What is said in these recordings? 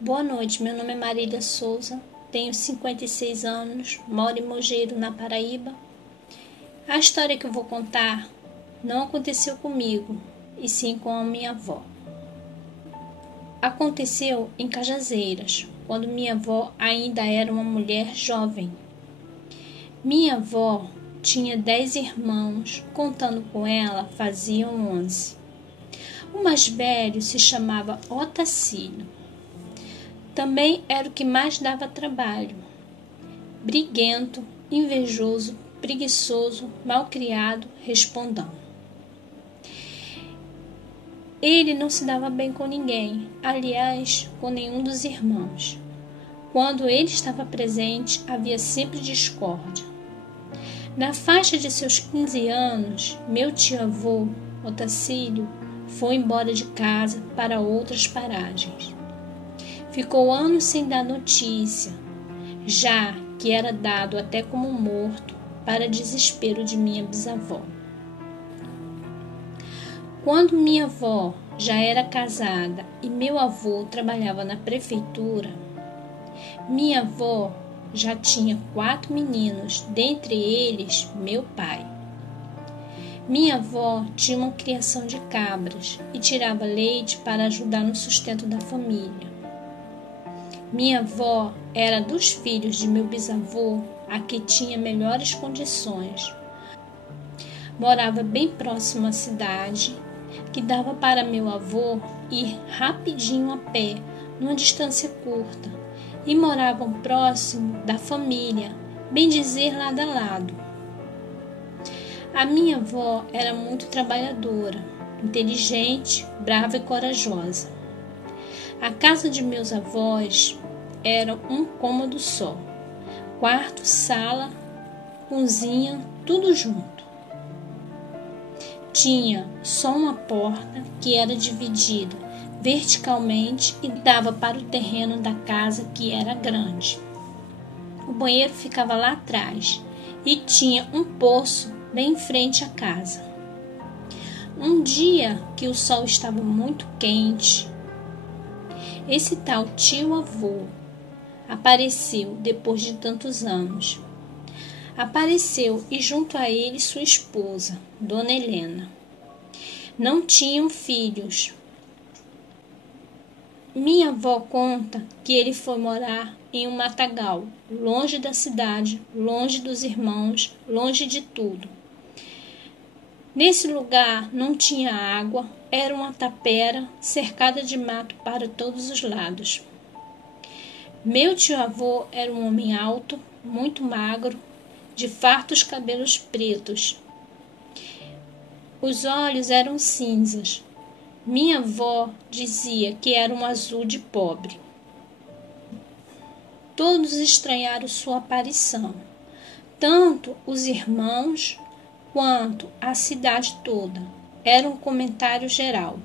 Boa noite, meu nome é Marília Souza, tenho 56 anos, moro em Mogeiro, na Paraíba. A história que eu vou contar não aconteceu comigo, e sim com a minha avó. Aconteceu em Cajazeiras, quando minha avó ainda era uma mulher jovem. Minha avó tinha 10 irmãos, contando com ela faziam 11. O mais velho se chamava Otacílio. Também era o que mais dava trabalho. Briguento, invejoso, preguiçoso, malcriado, respondão. Ele não se dava bem com ninguém, aliás, com nenhum dos irmãos. Quando ele estava presente, havia sempre discórdia. Na faixa de seus 15 anos, meu tio-avô, Otacílio, foi embora de casa para outras paragens. Ficou anos sem dar notícia, já que era dado até como morto, para desespero de minha bisavó. Quando minha avó já era casada e meu avô trabalhava na prefeitura, minha avó já tinha 4 meninos, dentre eles meu pai. Minha avó tinha uma criação de cabras e tirava leite para ajudar no sustento da família. Minha avó era dos filhos de meu bisavô a que tinha melhores condições. Morava bem próximo à cidade, que dava para meu avô ir rapidinho a pé, numa distância curta, e moravam próximo da família, bem dizer lado a lado. A minha avó era muito trabalhadora, inteligente, brava e corajosa. A casa de meus avós era um cômodo só, quarto, sala, cozinha, tudo junto. Tinha só uma porta que era dividida verticalmente e dava para o terreno da casa, que era grande. O banheiro ficava lá atrás e tinha um poço bem em frente à casa. Um dia que o sol estava muito quente, esse tal tio-avô apareceu depois de tantos anos. Apareceu e junto a ele sua esposa, Dona Helena. Não tinham filhos. Minha avó conta que ele foi morar em um matagal, longe da cidade, longe dos irmãos, longe de tudo. Nesse lugar não tinha água, era uma tapera cercada de mato para todos os lados. Meu tio-avô era um homem alto, muito magro, de fartos cabelos pretos. Os olhos eram cinzas. Minha avó dizia que era um azul de pobre. Todos estranharam sua aparição, tanto os irmãos quanto a cidade toda. Era um comentário geral.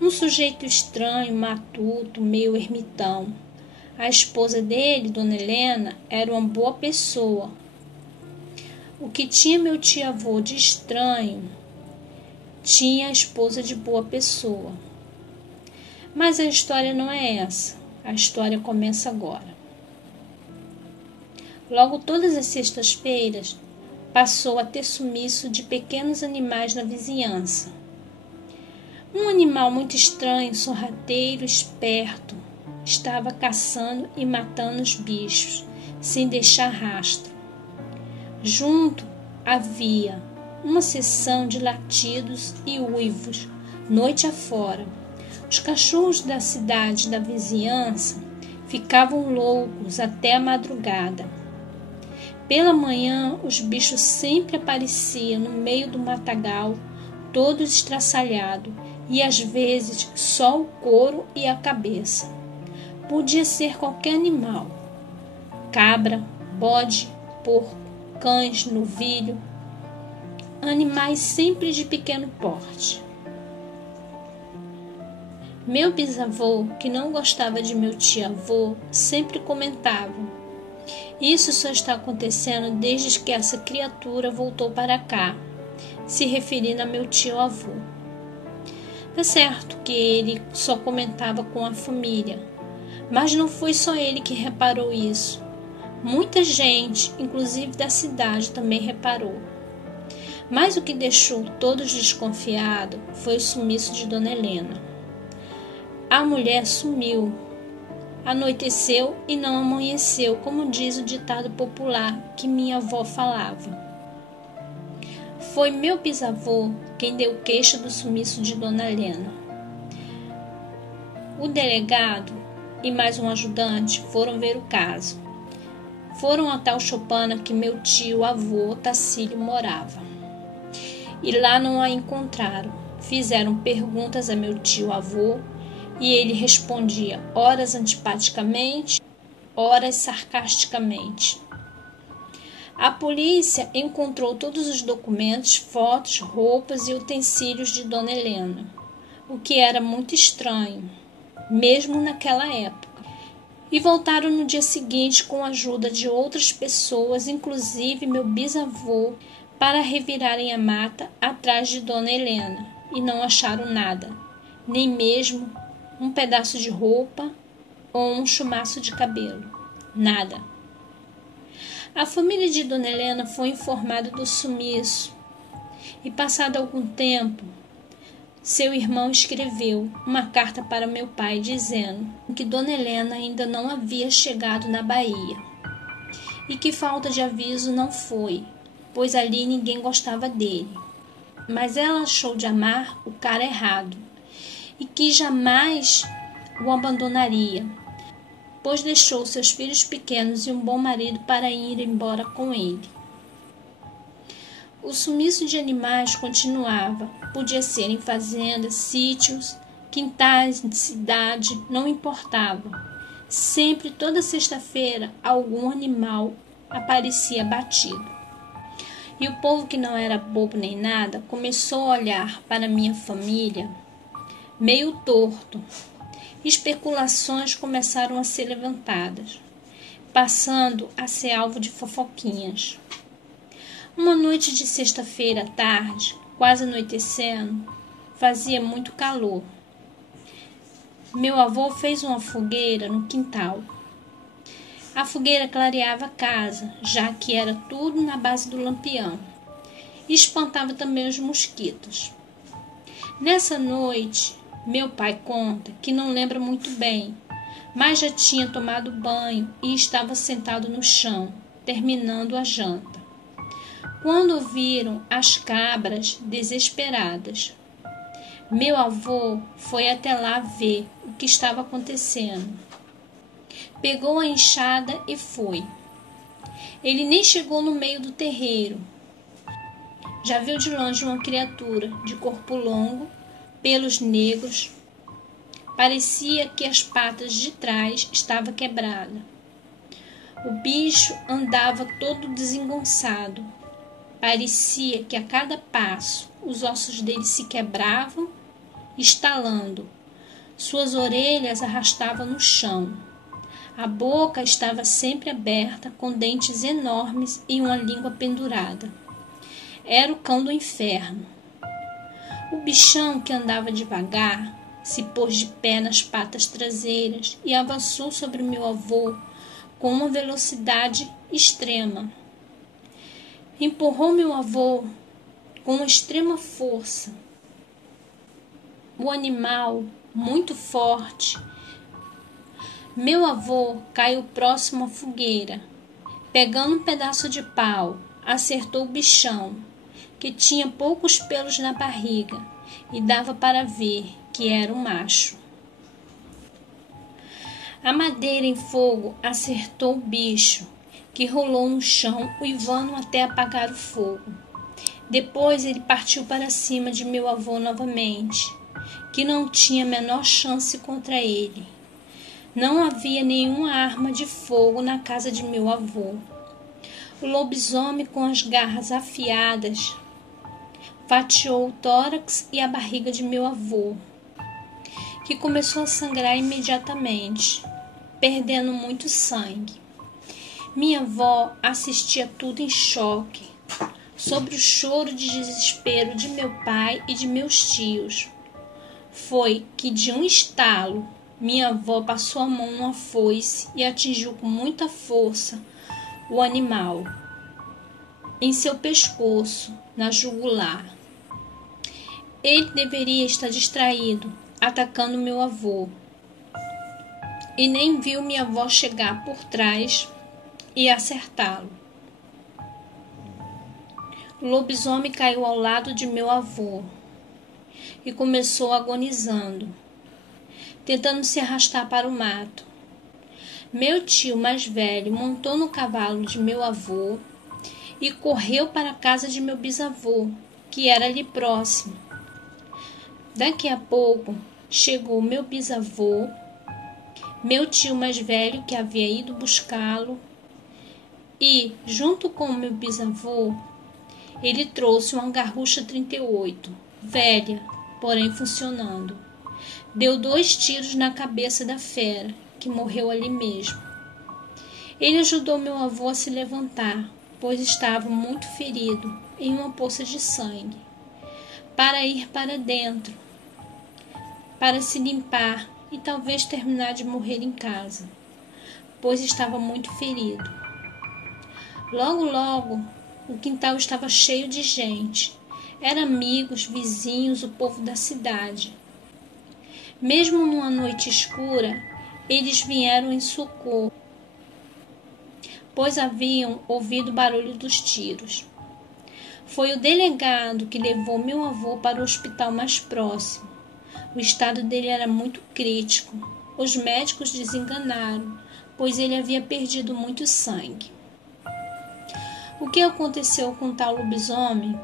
Um sujeito estranho, matuto, meio ermitão. A esposa dele, Dona Helena, era uma boa pessoa. O que tinha meu tio-avô de estranho, tinha a esposa de boa pessoa. Mas a história não é essa. A história começa agora. Logo todas as sextas-feiras, passou a ter sumiço de pequenos animais na vizinhança. Um animal muito estranho, sorrateiro, esperto, estava caçando e matando os bichos, sem deixar rastro. Junto havia uma sessão de latidos e uivos, noite afora. Os cachorros da cidade da vizinhança ficavam loucos até a madrugada. Pela manhã, os bichos sempre apareciam no meio do matagal, todos estraçalhados, e às vezes só o couro e a cabeça. Podia ser qualquer animal: cabra, bode, porco, cães, novilho, animais sempre de pequeno porte. Meu bisavô, que não gostava de meu tio-avô, sempre comentava: isso só está acontecendo desde que essa criatura voltou para cá, se referindo a meu tio-avô. É certo que ele só comentava com a família, Mas não foi só ele que reparou isso. Muita gente, inclusive da cidade, também reparou. Mas o que deixou todos desconfiados foi o sumiço de Dona Helena. A mulher sumiu. Anoiteceu e não amanheceu, como diz o ditado popular que minha avó falava. Foi meu bisavô quem deu queixa do sumiço de Dona Helena. O delegado e mais um ajudante foram ver o caso. Foram até o choupana que meu tio-avô Tacílio morava. E lá não a encontraram. Fizeram perguntas a meu tio-avô e ele respondia, horas antipaticamente, horas sarcasticamente. A polícia encontrou todos os documentos, fotos, roupas e utensílios de Dona Helena, o que era muito estranho, mesmo naquela época. E voltaram no dia seguinte com a ajuda de outras pessoas, inclusive meu bisavô, para revirarem a mata atrás de Dona Helena, e não acharam nada, nem mesmo um pedaço de roupa ou um chumaço de cabelo. Nada. A família de Dona Helena foi informada do sumiço e, passado algum tempo, seu irmão escreveu uma carta para meu pai dizendo que Dona Helena ainda não havia chegado na Bahia e que falta de aviso não foi, pois ali ninguém gostava dele. Mas ela achou de amar o cara errado e que jamais o abandonaria, pois deixou seus filhos pequenos e um bom marido para ir embora com ele. O sumiço de animais continuava. Podia ser em fazendas, sítios, quintais, cidade, não importava. Sempre, toda sexta-feira, algum animal aparecia abatido. E o povo, que não era bobo nem nada, começou a olhar para minha família meio torto. Especulações começaram a ser levantadas, passando a ser alvo de fofoquinhas. Uma noite de sexta-feira à tarde, quase anoitecendo, fazia muito calor. Meu avô fez uma fogueira no quintal. A fogueira clareava a casa, já que era tudo na base do lampião, e espantava também os mosquitos. Nessa noite, meu pai conta que não lembra muito bem, mas já tinha tomado banho e estava sentado no chão, terminando a janta, quando ouviram as cabras desesperadas. Meu avô foi até lá ver o que estava acontecendo. Pegou a enxada e foi. Ele nem chegou no meio do terreiro. Já viu de longe uma criatura de corpo longo, pelos negros. Parecia que as patas de trás estavam quebradas. O bicho andava todo desengonçado. Parecia que a cada passo os ossos dele se quebravam, estalando. Suas orelhas arrastavam no chão. A boca estava sempre aberta, com dentes enormes e uma língua pendurada. Era o cão do inferno. O bichão, que andava devagar, se pôs de pé nas patas traseiras e avançou sobre meu avô com uma velocidade extrema. Empurrou meu avô com extrema força. O animal, muito forte, meu avô caiu próximo à fogueira. Pegando um pedaço de pau, acertou o bichão, que tinha poucos pelos na barriga, e dava para ver que era um macho. A madeira em fogo acertou o bicho, que rolou no chão, uivando até apagar o fogo. Depois ele partiu para cima de meu avô novamente, que não tinha a menor chance contra ele. Não havia nenhuma arma de fogo na casa de meu avô. O lobisomem, com as garras afiadas, fatiou o tórax e a barriga de meu avô, que começou a sangrar imediatamente, perdendo muito sangue. Minha avó assistia tudo em choque, sobre o choro de desespero de meu pai e de meus tios. Foi que, de um estalo, minha avó passou a mão numa foice e atingiu com muita força o animal em seu pescoço, na jugular. Ele deveria estar distraído, atacando meu avô, e nem viu minha avó chegar por trás e acertá-lo. O lobisomem caiu ao lado de meu avô e começou agonizando, tentando se arrastar para o mato. Meu tio mais velho montou no cavalo de meu avô e correu para a casa de meu bisavô, que era ali próximo. Daqui a pouco chegou meu bisavô, meu tio mais velho que havia ido buscá-lo, e, junto com meu bisavô, ele trouxe uma garrucha 38, velha, porém funcionando. Deu 2 tiros na cabeça da fera, que morreu ali mesmo. Ele ajudou meu avô a se levantar, pois estava muito ferido em uma poça de sangue, para ir para dentro, para se limpar e talvez terminar de morrer em casa, pois estava muito ferido. Logo, logo, o quintal estava cheio de gente. Eram amigos, vizinhos, o povo da cidade. Mesmo numa noite escura, eles vieram em socorro, pois haviam ouvido o barulho dos tiros. Foi o delegado que levou meu avô para o hospital mais próximo. O estado dele era muito crítico. Os médicos desenganaram, pois ele havia perdido muito sangue. O que aconteceu com o tal lobisomem?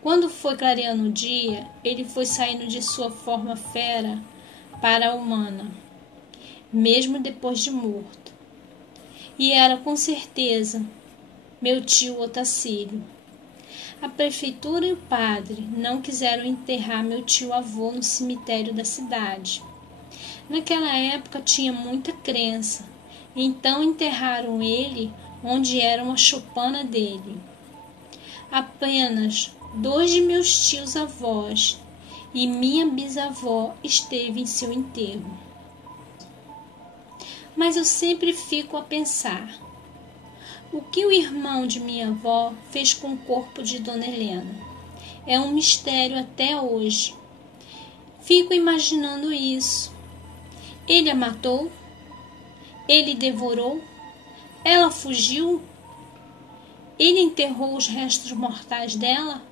Quando foi clareando o dia, ele foi saindo de sua forma fera para a humana, mesmo depois de morto. E era com certeza meu tio Otacílio. A prefeitura e o padre não quiseram enterrar meu tio-avô no cemitério da cidade. Naquela época tinha muita crença, então enterraram ele onde era uma choupana dele. Apenas 2 de meus tios-avós e minha bisavó esteve em seu enterro. Mas eu sempre fico a pensar, o que o irmão de minha avó fez com o corpo de Dona Helena? É um mistério até hoje. Fico imaginando isso. Ele a matou? Ele devorou? Ela fugiu? Ele enterrou os restos mortais dela?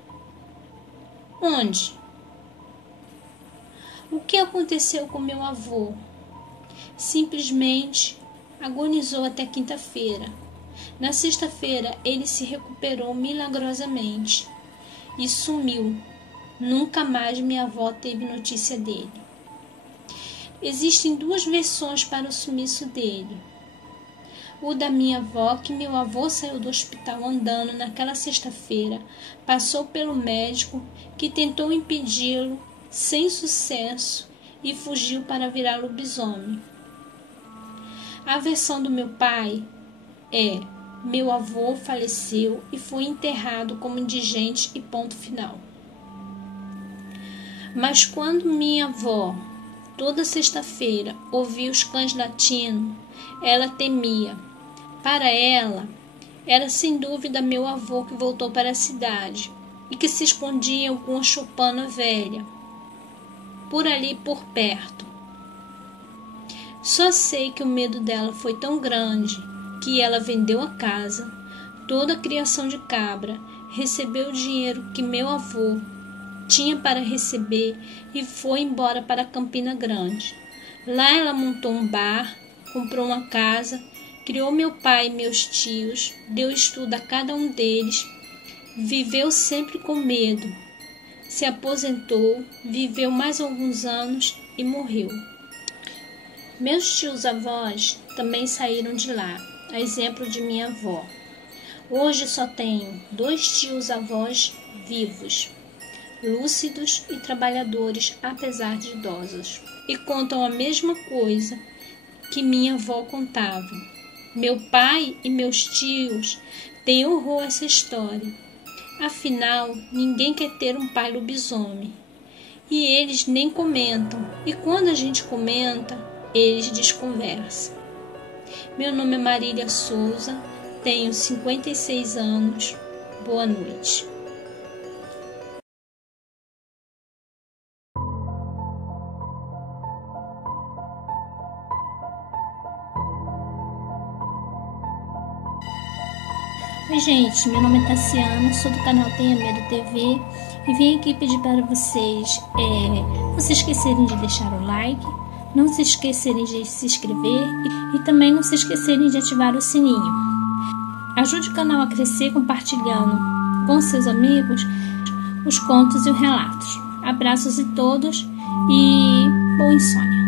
Onde? O que aconteceu com meu avô? Simplesmente agonizou até quinta-feira. Na sexta-feira, ele se recuperou milagrosamente e sumiu. Nunca mais minha avó teve notícia dele. Existem 2 versões para o sumiço dele. O da minha avó, que meu avô saiu do hospital andando naquela sexta-feira, passou pelo médico, que tentou impedi-lo, sem sucesso, e fugiu para virar lobisomem. A versão do meu pai é: meu avô faleceu e foi enterrado como indigente e ponto final. Mas quando minha avó, toda sexta-feira, ouvia os cães latindo, ela temia. Para ela, era sem dúvida meu avô que voltou para a cidade e que se escondia em alguma choupana velha, por ali por perto. Só sei que o medo dela foi tão grande que ela vendeu a casa, toda a criação de cabra, recebeu o dinheiro que meu avô tinha para receber e foi embora para Campina Grande. Lá ela montou um bar, comprou uma casa, criou meu pai e meus tios, deu estudo a cada um deles, viveu sempre com medo, se aposentou, viveu mais alguns anos e morreu. Meus tios-avós também saíram de lá, a exemplo de minha avó. Hoje só tenho 2 tios-avós vivos, lúcidos e trabalhadores, apesar de idosos, e contam a mesma coisa que minha avó contava. Meu pai e meus tios têm horror a essa história. Afinal, ninguém quer ter um pai lobisomem. e eles nem comentam. E quando a gente comenta, eles desconversam. Meu nome é Marília Souza, tenho 56 anos. Boa noite. Oi gente, meu nome é Tassiana, sou do canal Tenha Medo TV e vim aqui pedir para vocês não se esquecerem de deixar o like, não se esquecerem de se inscrever e também não se esquecerem de ativar o sininho. Ajude o canal a crescer compartilhando com seus amigos os contos e os relatos. Abraços a todos e boa insônia.